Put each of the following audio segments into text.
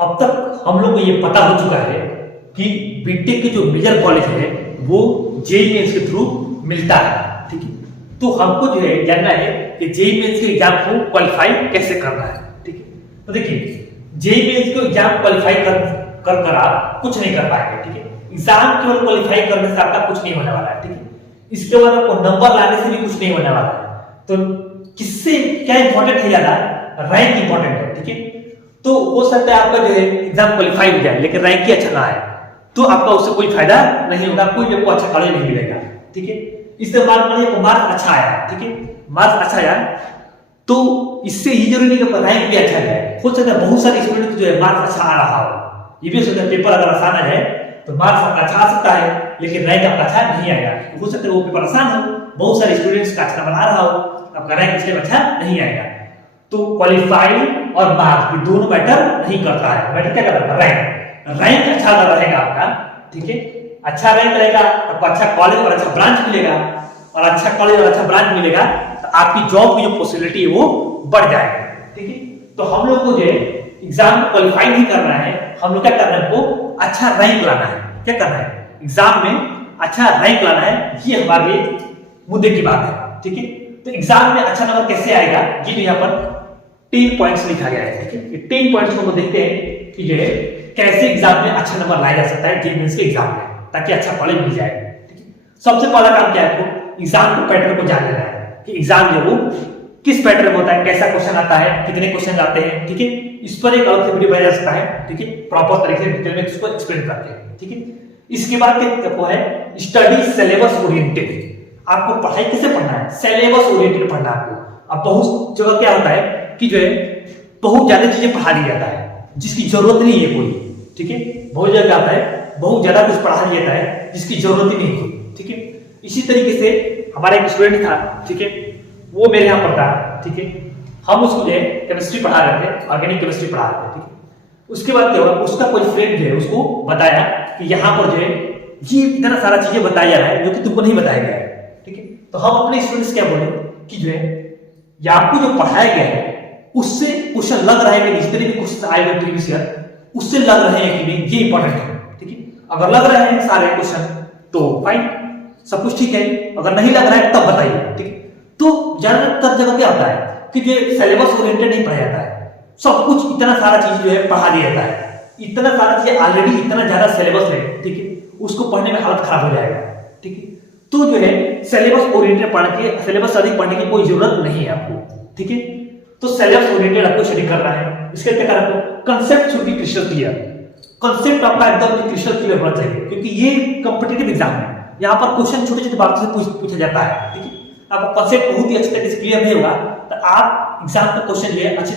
अब तक हम लोग को ये पता हो चुका है कि बीटेक के जो मेजर कॉलेज है वो जेईई मेंस के थ्रू मिलता है, ठीक है। तो हमको जो है जानना है कि जेईई मेंस के एग्जाम को क्वालिफाई कैसे करना है, ठीक है। तो देखिए जेईई मेंस को एग्जाम क्वालिफाई कर आप कुछ नहीं कर पाएंगे, ठीक है। एग्जाम केवल क्वालिफाई करने से आपका कुछ नहीं होने वाला है, ठीक है। इसके बाद आपको नंबर लाने से भी कुछ नहीं होने वाला है। तो किससे क्या इंपॉर्टेंट है ज्यादा, रैंक इंपॉर्टेंट है, ठीक है। तो हो सकता है आपका जो है एग्जाम क्वालिफाई हो जाए लेकिन रैंक ही अच्छा ना आए तो आपका उससे कोई फायदा नहीं होगा, कोई भी आपको अच्छा कॉलेज नहीं मिलेगा, ठीक है। इससे मार्क्स अच्छा आया, ठीक है, मार्क्स अच्छा आया तो इससे ये जरूरी नहीं कि रैंक भी अच्छा जाए। हो सकता है बहुत सारे स्टूडेंट जो है मार्क्स अच्छा आ रहा हो, ये भी हो सकता है पेपर अगर आसान आ जाए तो मार्क्स आपका अच्छा आ सकता है लेकिन रैंक आपका अच्छा नहीं आएगा। हो सकता है वो पेपर आसान हो, बहुत सारे स्टूडेंट्स का अच्छा नंबर आ रहा हो, आपका रैंक इसलिए अच्छा नहीं आएगा। तो क्वालिफाई और मार्क्स ये दोनों मैटर नहीं करता है, मैटर क्या करता है, रैंक अच्छा अगर रहेगा आपका, ठीक है, अच्छा रैंक रहेगा आपको अच्छा कॉलेज और अच्छा ब्रांच मिलेगा, और अच्छा कॉलेज और अच्छा ब्रांच मिलेगा तो आपकी जॉब की जो पॉसिबिलिटी है वो बढ़ जाएगी, ठीक है। तो हम लोग को जो एग्जाम क्वालिफाई नहीं करना है, हम लोग क्या करना है, हमको अच्छा रैंक लाना है। क्या करना है, एग्जाम में अच्छा रैंक लाना है, ये हमारे मुद्दे की बात है, ठीक है। तो एग्जाम में अच्छा नंबर कैसे आएगा, ये यहाँ पर 10 पॉइंट्स लिखा गया है, ठीक है। 10 पॉइंट्स को हम देखते हैं कि जो है कैसे एग्जाम में अच्छा नंबर लाया जा सकता है जेईई मेंस के एग्जाम में, ताकि अच्छा कॉलेज मिल जाए, ठीक है। सबसे पहला काम क्या है, आपको एग्जाम के पैटर्न को जान लेना है कि एग्जाम जो वो किस पैटर्न में होता है, कैसा क्वेश्चन आता है, कितने क्वेश्चन आते हैं, ठीक है। इस पर एक अलग से वीडियो बनाया जा सकता है, ठीक है, प्रॉपर तरीके से डिटेल में इसको एक्सप्लेन करके, ठीक है। इसके बाद क्या है, स्टडी सिलेबस ओरिएंटेड। आपको पढ़ाई कैसे पढ़ना है, सिलेबस ओरिएंटेड पढ़ना है आपको। अब बहुत जगह क्या होता है कि जो है बहुत ज्यादा चीजें पढ़ा दिया जाता है जिसकी जरूरत नहीं है कोई, ठीक है। बहुत जगह आता है बहुत ज्यादा कुछ पढ़ा दिया जाता है जिसकी जरूरत ही नहीं कोई, ठीक है। इसी तरीके से हमारा एक स्टूडेंट था, ठीक है, वो मेरे यहाँ पढ़ता, ठीक है। हम उसको जो है केमिस्ट्री पढ़ा रहे थे, ऑर्गेनिक केमिस्ट्री पढ़ा रहे थे, ठीक है। उसके बाद क्या हुआ, उसका कोई फ्रेंड जो है उसको बताया कि यहाँ पर जो है ये इतना सारा चीजें बताया जा रहा है जो कि तुमको नहीं बताया गया है, ठीक है। तो हम अपने स्टूडेंट्स क्या बोले कि जो है ये आपको जो पढ़ाया गया है उससे क्वेश्चन लग रहा है कि जितने भी क्वेश्चन आए हुए प्रीवियस ईयर उससे लग रहे हैं कि नहीं ये इंपॉर्टेंट है, ठीक है। अगर लग रहे हैं सारे क्वेश्चन तो फाइन, सब कुछ ठीक है, अगर नहीं लग रहा है तब बताइए, ठीक है। तो ज्यादातर जगह क्या होता है कि जो सिलेबस ओरिएंटेड नहीं पढ़ाया जाता है, सब कुछ इतना सारा चीज जो है पढ़ा दिया जाता है, इतना सारा चीज ऑलरेडी इतना ज्यादा सिलेबस है, ठीक है, उसको पढ़ने में हालत खराब हो जाएगा, ठीक है। तो जो है सिलेबस ओरिएंटेड पढ़ के सिलेबस अधिक पढ़ने की कोई जरूरत नहीं है आपको, ठीक है। तो सिलेबस ओरिएंटेड आपको स्टडी करना है। इसके क्या करना है, concept should be crystal clear. Concept आपका एकदम क्रिस्टल क्लियर होना चाहिए क्योंकि ये कॉम्पिटिटिव एग्जाम है, यहाँ पर क्वेश्चन छोटे छोटे बातों से पूछा जाता है, ठीक है। आपका कांसेप्ट बहुत ही अच्छे तरीके से क्लियर नहीं होगा तो आप एग्जाम का क्वेश्चन जो है अच्छे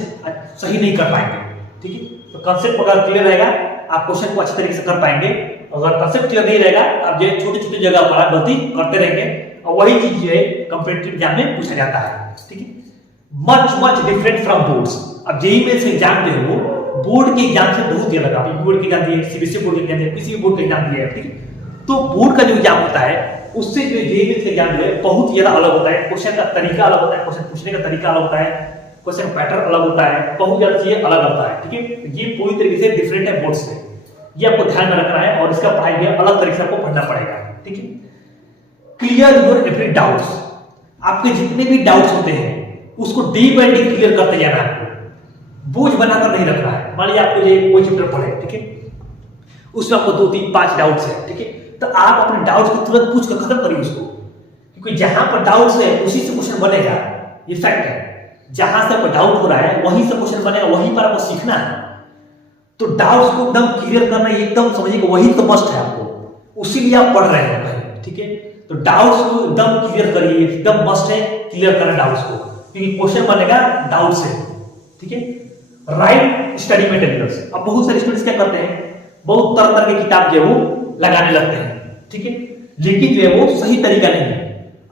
सही नहीं कर पाएंगे, ठीक है। तो कांसेप्ट अगर क्लियर रहेगा आप क्वेश्चन को अच्छे तरीके से कर पाएंगे, अगर कांसेप्ट क्लियर नहीं रहेगा आप जो छोटे छोटे जगह पर गलती करते रहेंगे और वही चीज जो है कॉम्पिटिटिव एग्जाम में पूछा जाता है, ठीक है। Much different from boards. अब जेईई मेंस एग्जाम जो है वो बोर्ड के एग्जाम से बहुत ही अलग है। बोर्ड के एग्जाम दिए, सीबीएसई बोर्ड के एग्जाम दिए, किसी भी बोर्ड के एग्जाम दिए, ठीक है। तो बोर्ड का जो एग्जाम होता है उससे जो जेईई मेंस एग्जाम जो है बहुत ही ज्यादा अलग होता है। क्वेश्चन का तरीका अलग होता है, क्वेश्चन पूछने का तरीका अलग होता है, क्वेश्चन पैटर्न अलग होता है, बहुत ज्यादा चीजें अलग होता है, ठीक है। ये पूरी तरीके से डिफरेंट है बोर्ड से, ये आपको ध्यान में रखना है और इसका पढ़ाई भी अलग तरीके से आपको पढ़ना पड़ेगा, ठीक है। Clear your every doubts. आपके जितने भी डाउट्स होते हैं उसको डे बाय डे क्लियर करते जाना है, आपको बोझ बनाकर नहीं रखना है। मान लीजिए आपको ये कोई चैप्टर पढ़े, ठीक है, उसमें आपको 2 3 5 डाउट्स है, ठीक है, तो आप अपने डाउट्स को तुरंत पूछ कर खत्म करिए उसको, क्योंकि जहां पर डाउट्स है उसी से क्वेश्चन बनेगा, ये फैक्ट है। जहां से आपको डाउट हो रहा है वहीं से क्वेश्चन बनेगा, वहीं पर आपको सीखना है। तो डाउट्स को एकदम क्लियर करना एकदम समझिए कि वही तो मस्ट है आपको, उसीलिए आप पढ़ रहे हैं, ठीक है। तो डाउट्स को एकदम क्लियर करिए, एकदम मस्ट है क्लियर करना डाउट्स को, क्योंकि क्वेश्चन बनेगा डाउट से, ठीक है। Right study materials. अब बहुत सारे स्टूडेंट्स क्या करते हैं, बहुत तरह तरह की किताब जो है वो लगाने लगते हैं, ठीक है, लेकिन जो है वो सही तरीका नहीं है।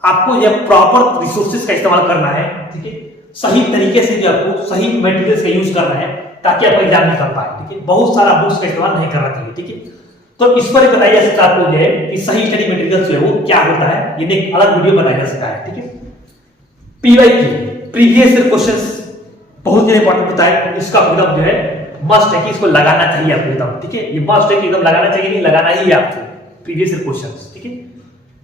आपको यह प्रॉपर रिसोर्सेज का इस्तेमाल करना है, ठीक है, सही तरीके से जो आपको सही मटेरियल्स का यूज करना है ताकि आप एग्जाम में कर पाए, ठीक है। बहुत सारा बुक्स का इस्तेमाल नहीं करना चाहिए, ठीक है। तो इस पर बताया जा सकता है आपको जो है कि सही स्टडी मटेरियल जो है वो क्या होता है, ये एक अलग वीडियो बनाया जा सकता है, ठीक है। पीवाईक्यू प्रीवियस ईयर क्वेश्चंस बहुत ज्यादा इंपॉर्टेंट होता है, इसका एकदम जो है मस्ट है कि इसको लगाना चाहिए आपको एकदम, ठीक है, ये मस्ट है कि एकदम लगाना चाहिए, नहीं लगाना ही है आपको प्रीवियस ईयर क्वेश्चंस, ठीक है।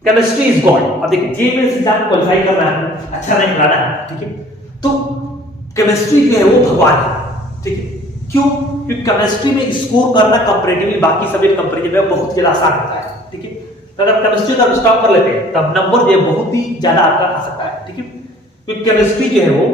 Chemistry is God. अब देखिए जे मेंस एग्जाम को क्वालिफाई करना है, अच्छा रैंक लाना है, ठीक है, तो केमिस्ट्री जो है वो भगवान है, ठीक है। क्यों? क्योंकि केमिस्ट्री में स्कोर करना कंपैरेटिवली बाकी सब्जेक्ट कंपैरिजन में बहुत ज्यादा आसान होता है, ठीक है। तो अगर केमिस्ट्री का स्टॉप कर लेते हैं तब नंबर जो है बहुत ही ज्यादा आपका आ सकता है, ठीक है। क्योंकि केमिस्ट्री जो है वो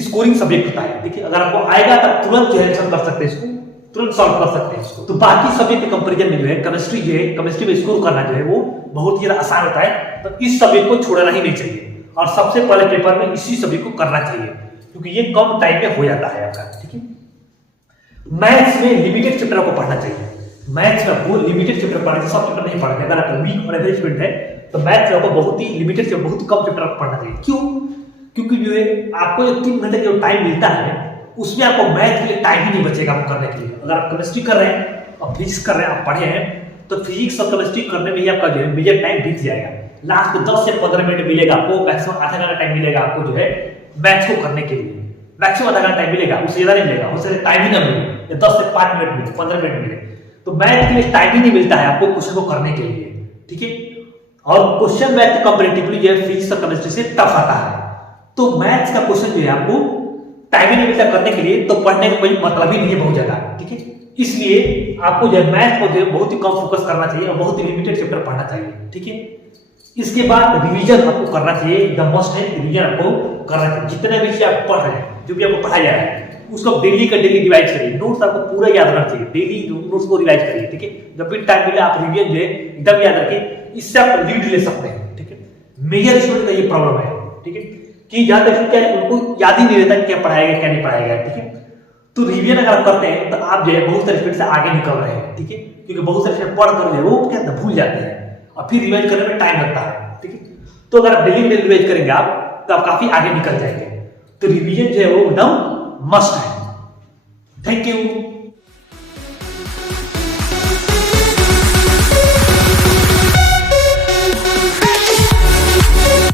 स्कोरिंग सब्जेक्ट होता है, ठीक है। अगर आपको आएगा तब तुरंत जो है सॉल्व कर सकते हैं इसको, तुरंत सॉल्व कर सकते हैं इसको। तो बाकी सब्जेक्ट के कंपैरिजन में जो है केमिस्ट्री जो है, केमिस्ट्री में स्कोर करना जो है वो बहुत ही ज्यादा आसान होता है। तो इस सब्जेक्ट को छोड़ना ही नहीं चाहिए और सबसे पहले पेपर में इसी सब्जेक्ट को करना चाहिए क्योंकि ये कम टाइम में हो जाता है आपका, ठीक है। मैथ्स में लिमिटेड चैप्टर आपको पढ़ना चाहिए। मैथ्स में आपको लिमिटेड चैप्टर पढ़ना चाहिए, सब चैप्टर नहीं पढ़ना। अगर आप वीक और एवरेज स्टूडेंट है तो मैथ्स में आपको बहुत ही लिमिटेड से बहुत ही कम चैप्टर आपको पढ़ना चाहिए। क्यों? क्योंकि जो है आपको जो 3 घंटे जो टाइम मिलता है उसमें आपको मैथ के लिए टाइम ही नहीं बचेगा आपको करने के लिए। अगर आप केमिस्ट्री कर रहे हैं और फिजिक्स कर रहे हैं, आप पढ़े हैं, तो फिजिक्स और केमिस्ट्री करने में ही आपका जो है मेजर टाइम बीत जाएगा। लास्ट में 10 से 15 मिनट मिलेगा आपको, मैक्सिमम आधा घंटा टाइम मिलेगा आपको जो है मैथ्स को करने के लिए। मैक्सिमम आधा घंटा टाइम मिलेगा, उससे ज्यादा नहीं मिलेगा, उससे टाइम ही ना मिले, 10 से 5 मिनट मिले, 15 मिनट मिले, तो मैथ के लिए टाइम ही नहीं मिलता है आपको क्वेश्चन को करने के लिए, ठीक है। और क्वेश्चन मैथ कंपैरेटिवली जो है फिजिक्स और केमिस्ट्री से टफ आता है, तो मैथ्स का क्वेश्चन जो है आपको टाइम ही नहीं मिलता करने के लिए, तो पढ़ने का कोई मतलब ही नहीं है बहुत ज्यादा, ठीक है। इसलिए आपको जो है मैथ को जो है बहुत ही कम फोकस करना चाहिए और बहुत ही लिमिटेड चैप्टर पढ़ना चाहिए, ठीक है। इसके बाद रिवीजन आपको करना चाहिए, एकदम मस्ट है, रिवीजन आपको करना चाहिए। जितने भी चीज आप पढ़ रहे हैं, जो भी आपको पढ़ाया जा रहा है, उसको डेली का डेली रिवाइज करिए। नोट्स आपको पूरा याद रखना चाहिए, डेली नोट्स को रिवाइज करिए, ठीक है। जब भी टाइम मिले आप रिवीजन जो है एकदम याद रखिए, इससे आप लीड ले सकते हैं, ठीक है। मेजर स्टूडेंट का ये प्रॉब्लम है, ठीक है, कि ज्यादा क्या है उनको याद ही नहीं रहता क्या पढ़ाया गया क्या नहीं पढ़ाया गया, ठीक है। तो रिवीजन अगर आप करते हैं तो आप जो है बहुत सारे स्टूडेंट से आगे निकल रहे हैं, ठीक है, क्योंकि बहुत सारे स्टूडेंट पढ़ कर जो है वो क्या भूल जाते हैं और फिर रिवाइज करने में टाइम लगता है, ठीक है। तो अगर आप डेली रिवाइज करेंगे आप तो आप काफी आगे निकल जाएंगे। तो रिवीजन जो है वो एकदम मस्ट है। Thank you.